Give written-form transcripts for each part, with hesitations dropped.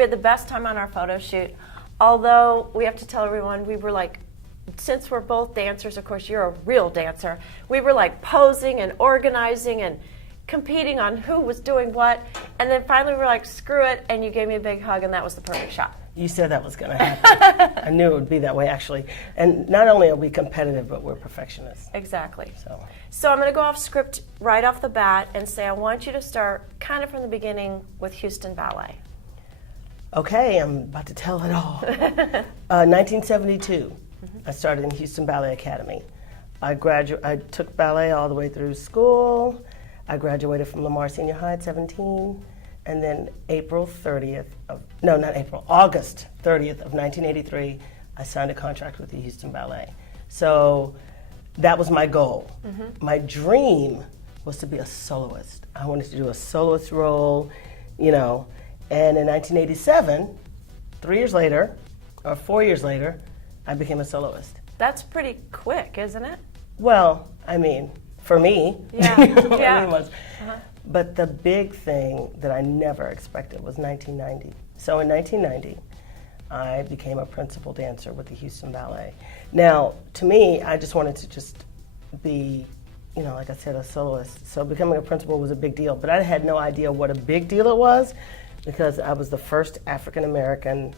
We had the best time on our photo shoot. Although we have to tell everyone, we were like, since we're both dancers, of course you're a real dancer, we were like posing and organizing and competing on who was doing what, and then finally we were like, screw it, and you gave me a big hug, and that was the perfect shot. You said that was going to happen. I knew it would be that way, actually. And not only are we competitive, but we're perfectionists. Exactly. So I'm going to go off script right off the bat and say I want you to start kind of from the beginning with Houston Ballet. Okay, I'm about to tell it all. 1972, I started in Houston Ballet Academy. I took ballet all the way through school. I graduated from Lamar Senior High at 17, and then August 30th of 1983, I signed a contract with the Houston Ballet. So that was my goal. My dream was to be a soloist. I wanted to do a soloist role, you know. And in 1987, 4 years later, I became a soloist. That's pretty quick, isn't it? Well, I mean, for me, Yeah. for Yeah. me it was. But the big thing that I never expected was 1990. So in 1990, I became a principal dancer with the Houston Ballet. Now, to me, I just wanted to just be, you know, like I said, a soloist. So becoming a principal was a big deal, but I had no idea what a big deal it was because I was the first African American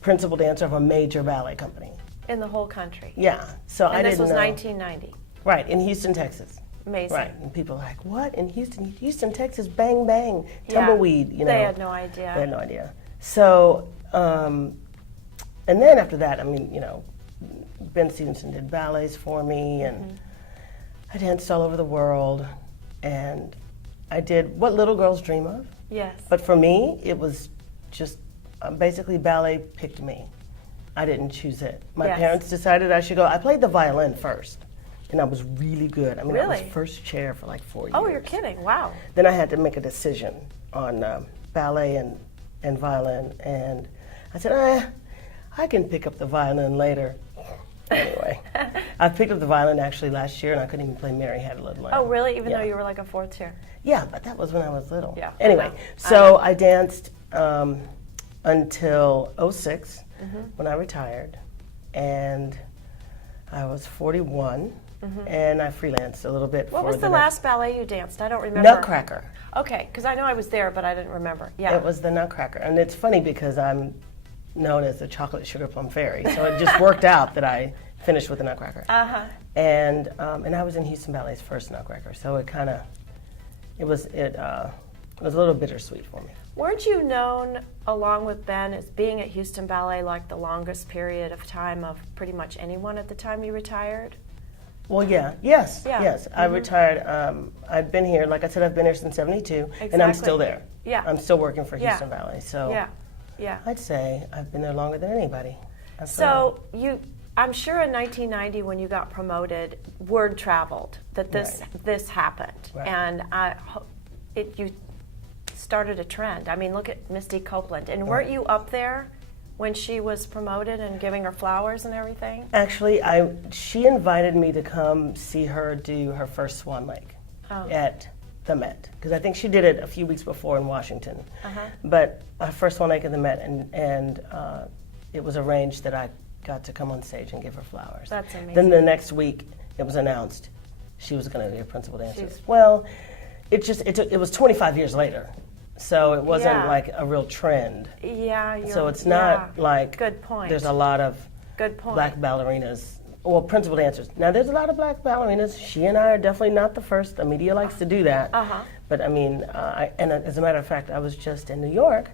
principal dancer of a major ballet company. In the whole country. Yeah, so I didn't know. And this was 1990. Right, in Houston, Texas. Amazing. Right, and people are like, what, in Houston, Texas, bang, bang, tumbleweed, you know. They had no idea. They had no idea. So, and then after that, I mean, you know, Ben Stevenson did ballets for me, and I danced all over the world, and I did what little girls dream of. Yes. But for me, it was just basically ballet picked me. I didn't choose it. My parents decided I should go. I played the violin first, and I was really good. I mean, I was first chair for like 4 years. Oh, you're kidding. Wow. Then I had to make a decision on ballet and violin, and I said, I can pick up the violin later. Anyway, I picked up the violin actually last year, and I couldn't even play Mary Had a Little Lamb. Oh, really? Even though you were like a fourth chair? Yeah, but that was when I was little. Yeah. Anyway, so I danced until 06 when I retired, and I was 41, and I freelanced a little bit. What was the last ballet you danced? I don't remember. Nutcracker. Okay, because I know I was there, but I didn't remember. Yeah. It was the Nutcracker, and it's funny because I'm known as the Chocolate Sugar Plum Fairy, so it just worked out that I finished with the Nutcracker. And I was in Houston Ballet's first Nutcracker, so it was a little bittersweet for me. Weren't you known, along with Ben, as being at Houston Ballet like the longest period of time of pretty much anyone at the time you retired? Well, yes. I retired. I've been here, like I said, I've been here since '72, and I'm still there. Yeah. I'm still working for Houston Ballet, so yeah. I'd say I've been there longer than anybody. So I'm sure in 1990 when you got promoted, word traveled that this happened, and you started a trend. I mean, look at Misty Copeland, and weren't you up there when she was promoted and giving her flowers and everything? Actually, she invited me to come see her do her first Swan Lake at the Met, because I think she did it a few weeks before in Washington. But her first Swan Lake at the Met, and it was arranged that I got to come on stage and give her flowers. That's amazing. Then the next week, it was announced she was going to be a principal dancer. Well, it was 25 years later. So it wasn't like a real trend. Yeah. So it's not like good point. There's a lot of black ballerinas, well, principal dancers. Now there's a lot of black ballerinas. She and I are definitely not the first. The media likes to do that. But I mean, and as a matter of fact, I was just in New York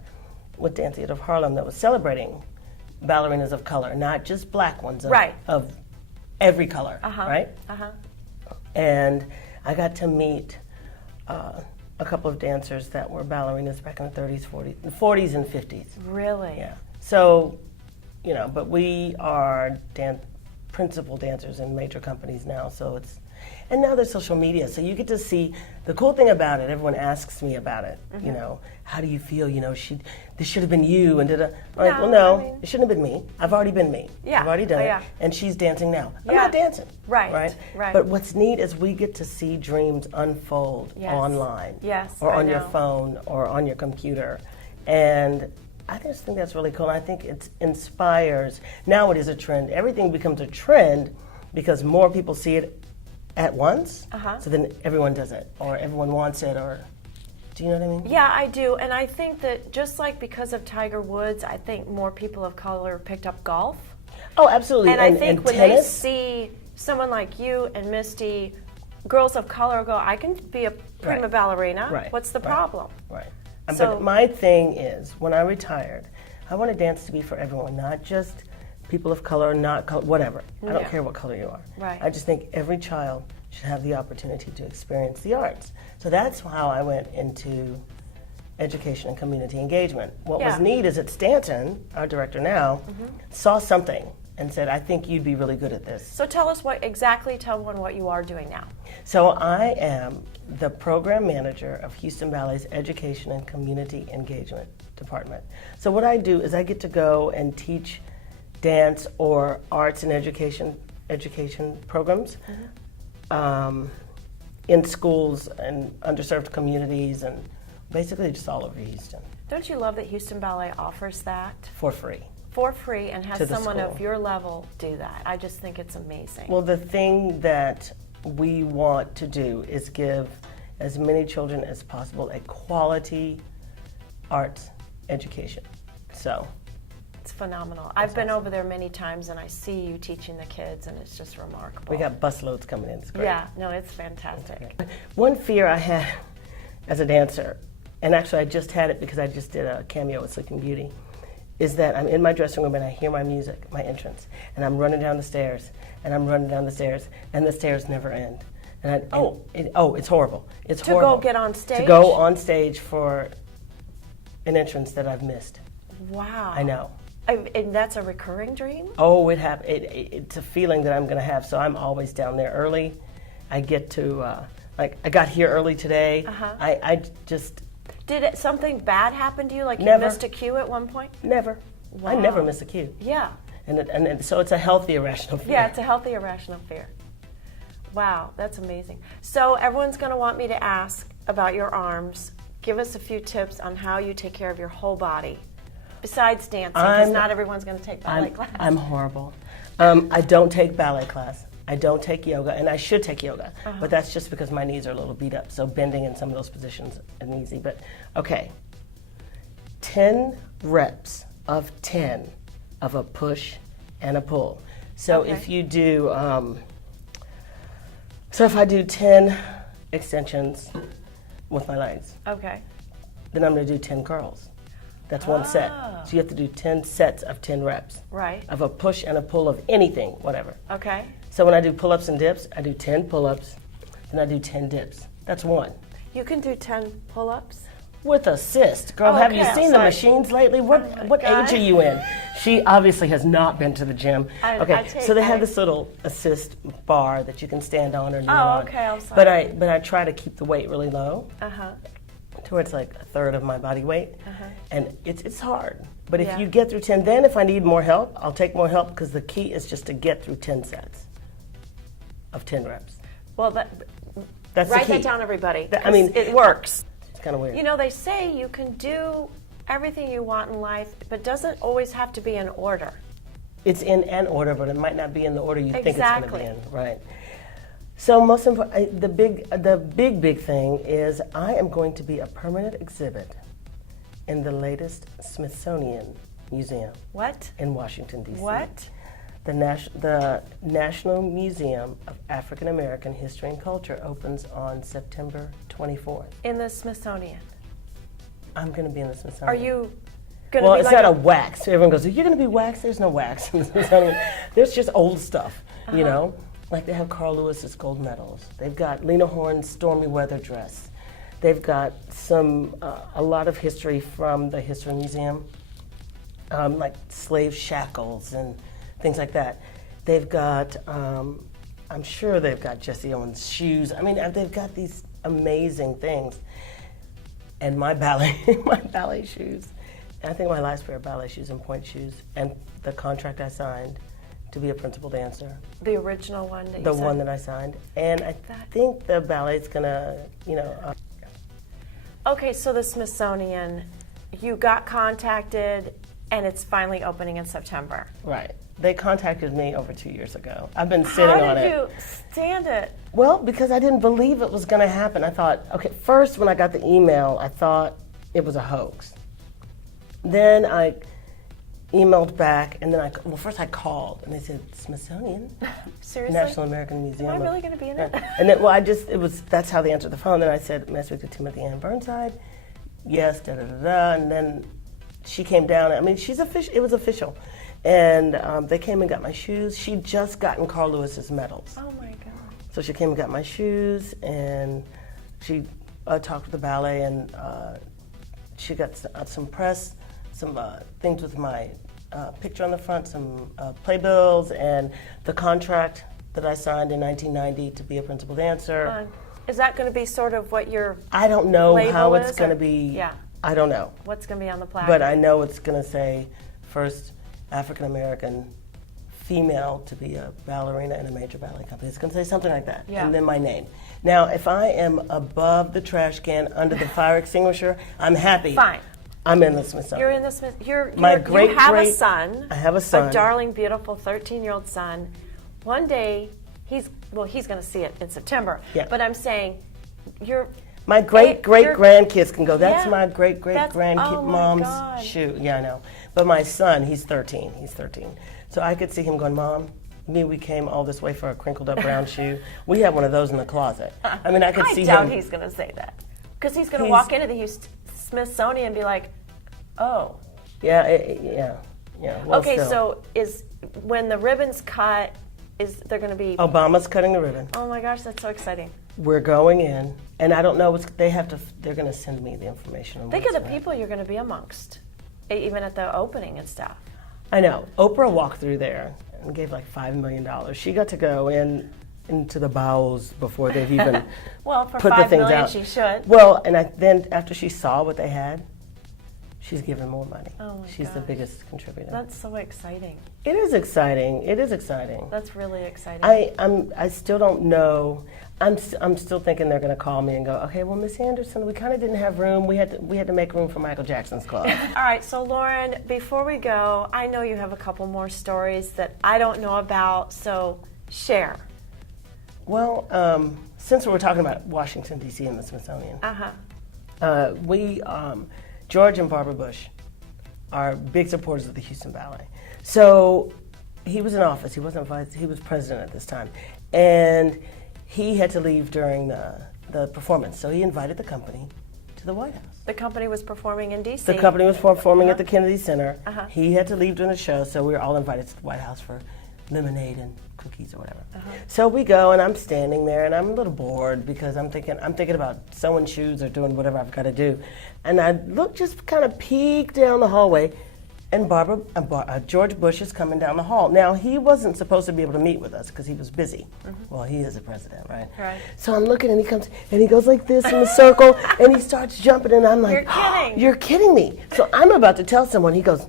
with Dance Theater of Harlem that was celebrating ballerinas of color, not just black ones, of every color, right? And I got to meet a couple of dancers that were ballerinas back in the 30s, 40s, and 50s. Really? Yeah. So, you know, but we are principal dancers in major companies now, so and now there's social media, so you get to see, the cool thing about it, everyone asks me about it, you know, how do you feel, you know, this should have been you, and I'm like, well, no, it shouldn't have been me. I've already been me. Yeah. I've already done it, and she's dancing now. I'm not dancing. Right. But what's neat is we get to see dreams unfold online. Yes, or on your phone, or on your computer, and I just think that's really cool. I think it inspires. Now it is a trend. Everything becomes a trend because more people see it at once. So then everyone does it, or everyone wants it, or do you know what I mean? Yeah, I do. And I think that just like because of Tiger Woods, I think more people of color picked up golf. Oh, absolutely. And I think and when tennis? they see someone like you and Misty, girls of color go, I can be a prima ballerina. Right. What's the problem? Right. So, but my thing is, when I retired, I want to dance to be for everyone, not just people of color, not color, whatever. I don't care what color you are. Right. I just think every child should have the opportunity to experience the arts. So that's how I went into education and community engagement. What was neat is that Stanton, our director now, saw something and said, I think you'd be really good at this. So tell us tell everyone what you are doing now. So I am the program manager of Houston Ballet's Education and Community Engagement Department. So what I do is I get to go and teach dance or arts and education programs in schools and underserved communities and basically just all over Houston. Don't you love that Houston Ballet offers that? For free. For free, and has someone school. of your level do that. I just think it's amazing. Well, the thing that we want to do is give as many children as possible a quality arts education. So it's phenomenal. I've been over there many times, and I see you teaching the kids, and it's just remarkable. We got busloads coming in. It's great. Yeah, no, it's fantastic. One fear I had as a dancer, and actually I just had it because I just did a cameo with Sleeping Beauty, is that I'm in my dressing room and I hear my music, my entrance, and I'm running down the stairs, and I'm running down the stairs, and the stairs never end. And it's horrible. It's horrible. To go get on stage? To go on stage for an entrance that I've missed. Wow. I know. And that's a recurring dream? Oh, it's a feeling that I'm going to have, so I'm always down there early. I get to, I got here early today. I just... Did something bad happen to you? Like Never. You missed a cue at one point? Never. Wow. I never miss a cue. Yeah. And so it's a healthy irrational fear. Yeah, it's a healthy irrational fear. Wow, that's amazing. So everyone's going to want me to ask about your arms. Give us a few tips on how you take care of your whole body, besides dancing, because not everyone's going to take ballet class. I'm horrible. I don't take ballet class. I don't take yoga, and I should take yoga, but that's just because my knees are a little beat up, so bending in some of those positions isn't easy. But, okay, 10 reps of 10 of a push and a pull. So if you do, so if I do 10 extensions with my legs, then I'm going to do 10 curls. That's one set. So you have to do 10 sets of 10 reps. Right. Of a push and a pull of anything, whatever. Okay. So when I do pull-ups and dips, I do 10 pull-ups, then I do 10 dips. That's one. You can do 10 pull-ups? With assist. Girl, have you seen the machines lately? What age are you in? She obviously has not been to the gym. So they have this little assist bar that you can stand on or kneel on. I'm sorry. But I try to keep the weight really low. To where it's like a third of my body weight. And it's hard. But if you get through 10, then if I need more help, I'll take more help, because the key is just to get through 10 sets of 10 reps. Well, that's write the key. that down, everybody. I mean, it works. It's kind of weird. You know, they say you can do everything you want in life, but doesn't always have to be in order. It's in an order, but it might not be in the order you think it's going to be in. Right. So most important, the big thing is I am going to be a permanent exhibit in the latest Smithsonian Museum. What? In Washington, D.C. What? The National Museum of African American History and Culture opens on September 24th. In the Smithsonian? I'm going to be in the Smithsonian. Are you going to be it's not a wax. Everyone goes, you're going to be wax? There's no wax in the Smithsonian. There's just old stuff, you know? Like they have Carl Lewis's gold medals. They've got Lena Horne's stormy weather dress. They've got a lot of history from the History Museum, like slave shackles and things like that. They've got, I'm sure they've got Jesse Owens' shoes. I mean, they've got these amazing things. And my ballet shoes. And I think my last pair of ballet shoes and point shoes, and the contract I signed to be a principal dancer. The original one that you The signed? one that I signed. And I think the ballet's gonna, Okay, so the Smithsonian, you got contacted, and it's finally opening in September. Right. They contacted me over 2 years ago. I've been sitting on it. How did you stand it? Well, because I didn't believe it was going to happen. I thought, okay, first when I got the email, I thought it was a hoax. Then I emailed back, and then first I called, and they said, Smithsonian? Seriously? National American Museum. Am I really going to be in it? And then, that's how they answered the phone. Then I said, may I speak to Timothy Ann Burnside? Yes, da-da-da-da. And then she came down. I mean, she's official. It was official. And they came and got my shoes. She'd just gotten Carl Lewis's medals. Oh, my God. So she came and got my shoes, and she talked with the ballet, and she got some press, some things with my picture on the front, some playbills, and the contract that I signed in 1990 to be a principal dancer. Is that going to be sort of what your I don't know how label it's is, going to or- be. Yeah. I don't know. What's going to be on the plaque? But I know it's going to say first African American female to be a ballerina in a major ballet company. It's going to say something like that. Yeah. And then my name. Now, if I am above the trash can under the fire extinguisher, I'm happy. Fine. I'm in the Smithsonian. You're in the Smith. My you have a son. I have a son. A darling, beautiful 13-year-old son. One day, he's going to see it in September. Yeah. But I'm saying, my great-great-grandkids can go, that's Yeah. my great-great-grandkid Oh my mom's God. shoe. Yeah, I know. But my son, he's 13. So I could see him going, Mom, we came all this way for a crinkled-up brown shoe. We have one of those in the closet. I mean, I could see him. I doubt he's going to say that. Because he's going to walk into the Smithsonian and be like, oh. Yeah, yeah. Well, okay, still. so when the ribbon's cut, they're going to be... Obama's cutting the ribbon. Oh my gosh, that's so exciting. We're going in, and I don't know they're going to send me the information. Think of the people you're going to be amongst, even at the opening and stuff. I know. Oprah walked through there and gave like $5 million. She got to go into the bowels before they've even well, for put the $5 things million, out. she should. Well, and then after she saw what they had, she's given more money. Oh my She's the gosh. biggest contributor. That's so exciting. It is exciting. That's really exciting. I still don't know. I'm still thinking they're going to call me and go, okay, well, Miss Anderson, we kind of didn't have room. We had to make room for Michael Jackson's club. All right, so Lauren, before we go, I know you have a couple more stories that I don't know about, so share. Well, since we're talking about Washington, D.C. and the Smithsonian, George and Barbara Bush are big supporters of the Houston Ballet. So he was in office. He wasn't vice. He was president at this time, and he had to leave during the performance. So he invited the company to the White House. The company was performing in D.C. The company was performing at the Kennedy Center. He had to leave during the show, so we were all invited to the White House for lemonade and cookies or whatever. So we go, and I'm standing there, and I'm a little bored because I'm thinking about sewing shoes or doing whatever I've got to do. And I look, just kind of peek down the hallway, and George Bush is coming down the hall. Now, he wasn't supposed to be able to meet with us because he was busy. Well, he is the president, right? Right. So I'm looking, and he comes, and he goes like this in a circle, and he starts jumping, and I'm like, You're kidding. You're kidding me. So I'm about to tell someone. He goes,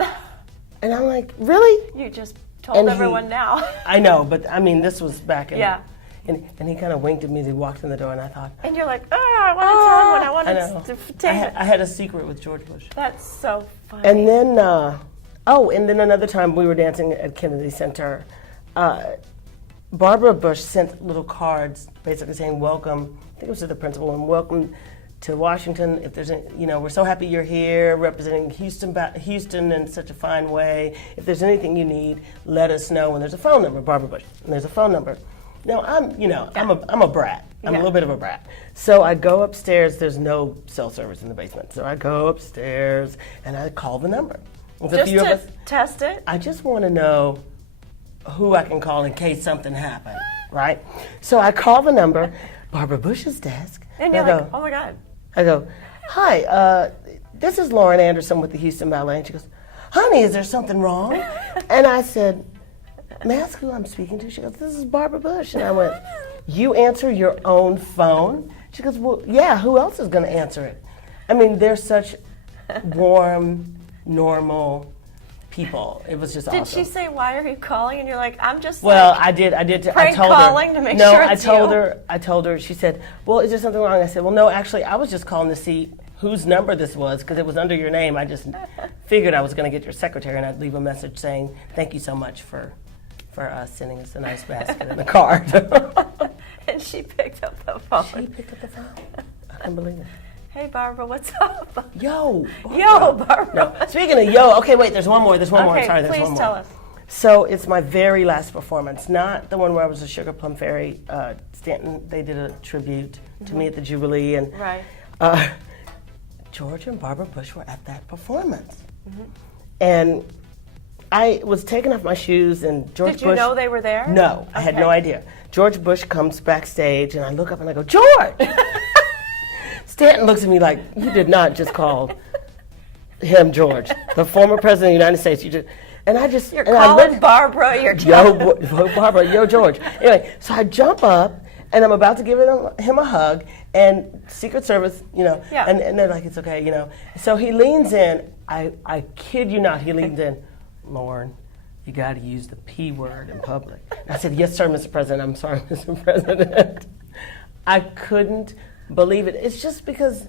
and I'm like, really? You just told everyone now. I know, but I mean, this was back in. Yeah. And he kind of winked at me as he walked in the door, and I thought, And you're like, I want to tell everyone. I want to take it. I had a secret with George Bush. That's so funny. And then, and then another time we were dancing at Kennedy Center. Barbara Bush sent little cards basically saying, welcome, I think it was to the principal, and welcome to Washington. If there's we're so happy you're here representing Houston in such a fine way. If there's anything you need, let us know. And there's a phone number, Barbara Bush, and there's a phone number. Now, I'm a brat. I'm a little bit of a brat. So I go upstairs. There's no cell service in the basement. So I go upstairs and I call the number. Just to test it? I just want to know who I can call in case something happened, right? So I call the number, Barbara Bush's desk. And you're like, oh my God. I go, hi, this is Lauren Anderson with the Houston Ballet. And she goes, honey, is there something wrong? And I said, may I ask who I'm speaking to? She goes, this is Barbara Bush. And I went, you answer your own phone? She goes, well, yeah, who else is going to answer it? I mean, they're such warm, normal people. It was just awesome. Did she say, why are you calling? And you're like, I'm just I did. I prank told calling her. to make sure it's I told her. She said, well, is there something wrong? I said, well, no, actually, I was just calling to see whose number this was because it was under your name. I just figured I was going to get your secretary and I'd leave a message saying, thank you so much for sending us a nice basket and a card. And she picked up the phone. She picked up the phone. I can't believe it. Hey, Barbara, what's up? Yo, Barbara. Yo, Barbara. No, speaking of yo, okay, wait, there's one more. Sorry, there's one more. Please tell us. So it's my very last performance, not the one where I was a Sugar Plum Fairy. Stanton, they did a tribute to me at the Jubilee, and George and Barbara Bush were at that performance. And I was taking off my shoes, and George Bush... Did you know they were there? No, I had no idea. George Bush comes backstage, and I look up and I go, George! Stanton looks at me like, you did not just call him George, the former president of the United States. You're calling Barbara. Barbara, yo, George. Anyway, so I jump up, and I'm about to give him a hug, and Secret Service, and they're like, it's okay, So he leans in. I kid you not, he leans in. Lauren, you got to use the P word in public. And I said, yes, sir, Mr. President. I'm sorry, Mr. President. I couldn't believe it. It's just because...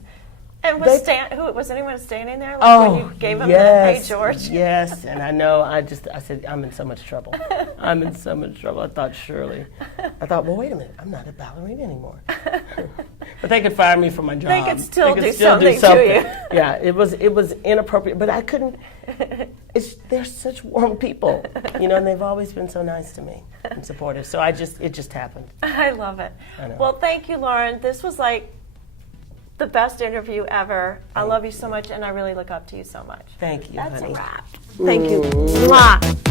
And was anyone standing there when you gave him the Hey George? Yes, and I know, I said, I'm in so much trouble. I'm in so much trouble. I thought, well, wait a minute, I'm not a ballerina anymore. But they could fire me from my job. They could still do something to you. Yeah, it was inappropriate, but I couldn't, they're such warm people, and they've always been so nice to me and supportive. So it just happened. I love it. I know. Well, thank you, Lauren. This was like the best interview ever. I love you so much, and I really look up to you so much. Thank you, That's honey. a wrap. Thank you. Mwah.